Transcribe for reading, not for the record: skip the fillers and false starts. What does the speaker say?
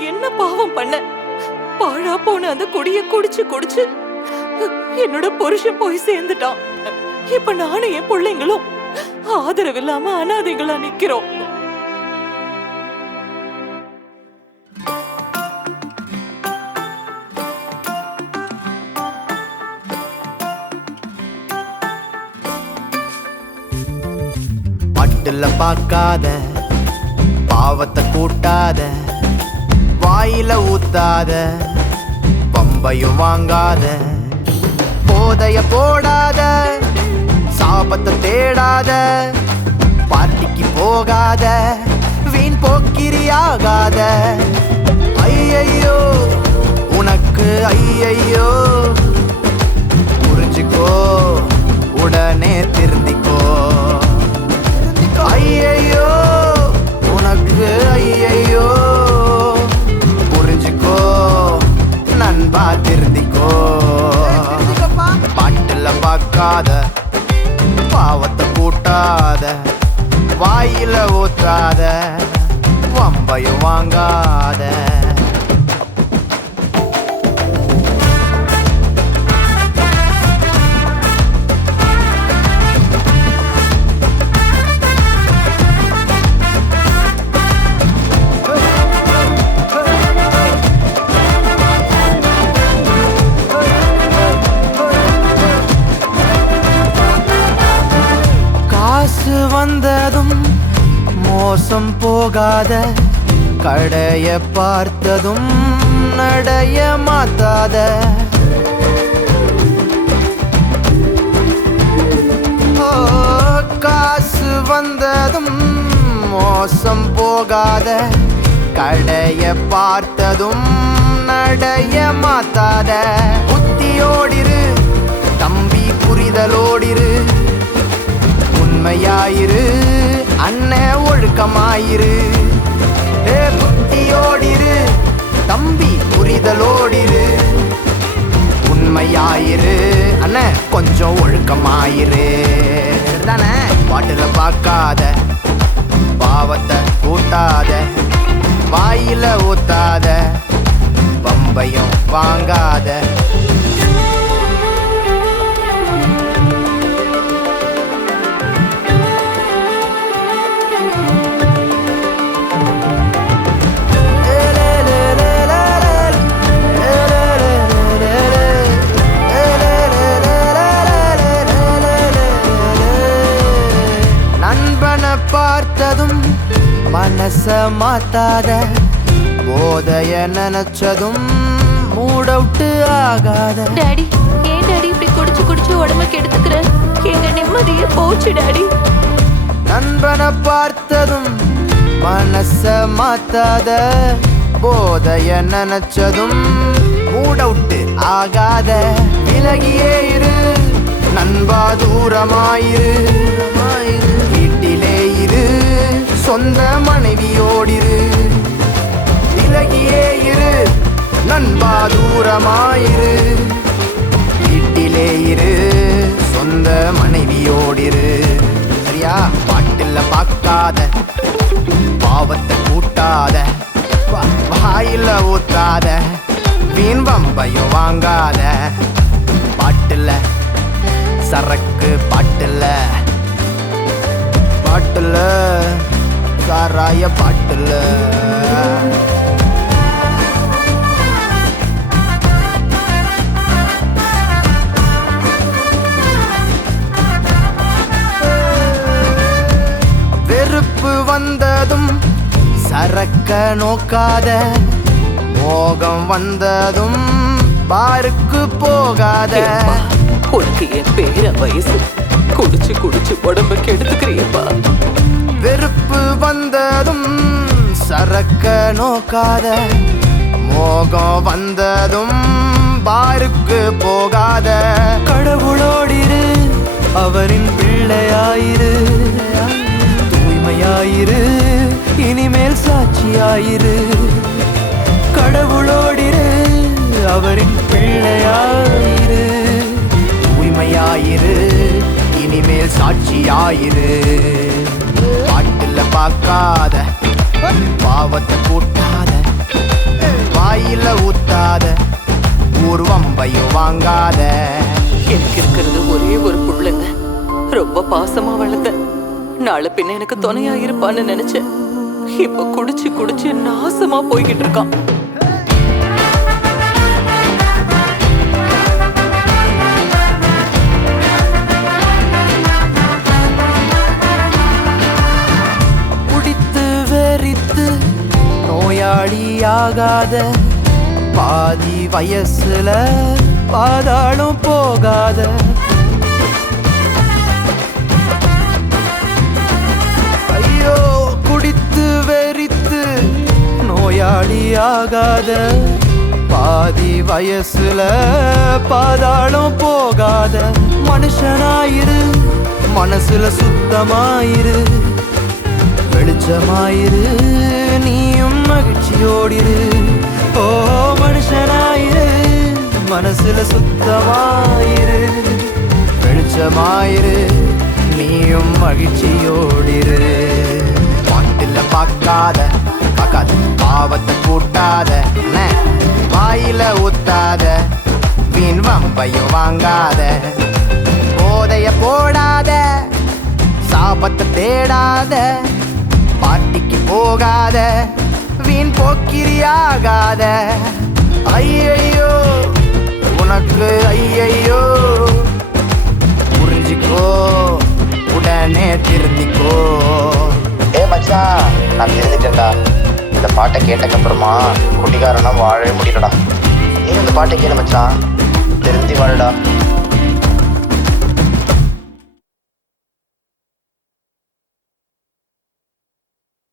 நான் என்ன பாவம் பண்ண? பாழா போன அந்த குடிய குடிச்சு குடிச்சு என்னோட புருஷன் போய் சேர்ந்துட்டான். இப்ப நானும் என் பிள்ளைங்களும் ஆதரவு இல்லாம அனாதைகளா நிக்கிறோம். பட்டுல பார்க்காத, பாவத்தை கூட்டாத, வாயில ஊத்தாத, பம்பையும் வாங்காத, போதைய போடாத, சாபத்தை தேடாத, பார்ட்டிக்கு போகாத, வீண் போக்கிரியாகாத. ஐயையோ உனக்கு ஐயையோ, புரிஞ்சுக்கோ உடனே திருந்திக்கோ. ஐயையோ உனக்கு ஐயையோ, புரிஞ்சுக்கோ நண்பா திருந்திக்கோ. பாட்டுல பார்க்காத, பாவத்தை கூட்டாத, வாயில ஊத்தாத, வம்பையும் வாங்காத. வந்ததும் மோசம் போகாத, கடைய பார்த்ததும் நடைய மாத்தாத. காசு வந்ததும் மோசம் போகாத, கடைய பார்த்ததும் நடைய மாத்தாத. புத்தியோடிரு தம்பி, புரிதலோடிரு, உண்மையாயிரு அண்ணன், ஒழுக்கமாயிரு. புத்தியோடிரு தம்பி, புரிதலோடிரு, உண்மையாயிரு அண்ணன், கொஞ்சம் ஒழுக்கமாயிரு. தானே? பாட்டுல பார்க்காத, பாவத்தை கூட்டாத, வாயில ஊத்தாத, பம்பையும் வாங்காத. பார்த்ததும் மனச மாத்தாத, போதைய நினைச்சதும் மூடவுட்டு ஆகாத. டாடி, ஏன் டாடி இப்படி குடிச்சு குடிச்சு உடம்ப கெடுத்துக்கிற? எங்க நிம்மதியே போச்சு டாடி. நண்பனை பார்த்ததும் மனச மாத்தாத, போதைய நினைச்சதும் மூடவுட்டு ஆகாத. விலகியே இரு நண்பா, தூரமாயிரு, வீட்டிலே இரு, சொந்த மனைவியோடிரு. விலகியே இரு நண்பா, தூரமாயிரு, வீட்டிலே இரு, சொந்த மனைவியோடிரு. சரியா? பாட்டுல பார்க்காத, பாவத்தை கூட்டாத, வாயில ஊத்தாத, வீண் வம்பையும் வாங்காத. பாட்டுல சரக்கு, பாட்டுல பாட்டுல சாராய, பாட்டுல வெறுப்பு வந்ததும் சரக்க நோக்காத, மோகம் வந்ததும் பாருக்கு போகாத. உனக்கு என் பேர வயசு, குடிச்சு குடிச்சு உடம்ப கெடுத்துக்கிறியப்பா. வெறுப்பு வந்ததும் சரக்க நோக்காத, மோகம் வந்ததும் பாருக்கு போகாத. கடவுளோடிரு, அவரின் பிள்ளையாயிரு, தூய்மையாயிரு, இனிமேல் சாட்சியாயிரு. கடவுளோடிரு, அவரின் பிள்ளையாயிரு, தூய்மையாயிரு, இனிமேல் சாட்சியாயிரு. பாட்டுல பார்க்காத, பாவத்தை கூட்டாத, வாயில ஊத்தாத ஊர்வம்பையும் வாங்காத. எனக்கு இருக்கிறது ஒரே ஒரு புள்ளைங்க, ரொம்ப பாசமா வளர்த்த. நாளை பின்ன எனக்கு துணையா இருப்பான்னு நினைச்சேன். இப்ப குடிச்சு குடிச்சு நாசமா போய்கிட்டு இருக்கான். குடித்து வெறித்து நோயாளியாகாத, பாதி வயசுல பாதாளும் போகாத. ஐயோ குடித்து வெறித்து நோயாளியாகாத, பாதி வயசுல பாதாளும் போகாத. மனுஷனாயிரு, மனசுல சுத்தமாயிரு, வெளிச்சமாயிரு, நீயும் மகிழ்ச்சியோடிரு. ஓ மனுஷனாயிரு, மனசுல சுத்தமாயிரு, வெளிச்சமாயிரு, நீயும் மகிழ்ச்சியோடிரு. பாட்டில பார்க்காத பாவத்தை கூட்டாத, வாயில ஊத்தாத வீண் வம்பையும் வாங்காத. போதைய போடாத, சாபத்தை தேடாத, பாட்டிக்கு போகாத, வீண் போக்கிரியாகாத. ஐயையோ உனக்கு ஐயையோ, புரிஞ்சுக்கோ உடனே திருந்திக்கோ. ஏ மச்சான், நான் திருந்திட்டேன்டா. இந்த பாட்டை கேட்டக்கப்புறமா குடிகாரனா வாழவே முடியலடா. நீ இந்த பாட்டை கேளு மச்சான், திருந்தி வாழடா.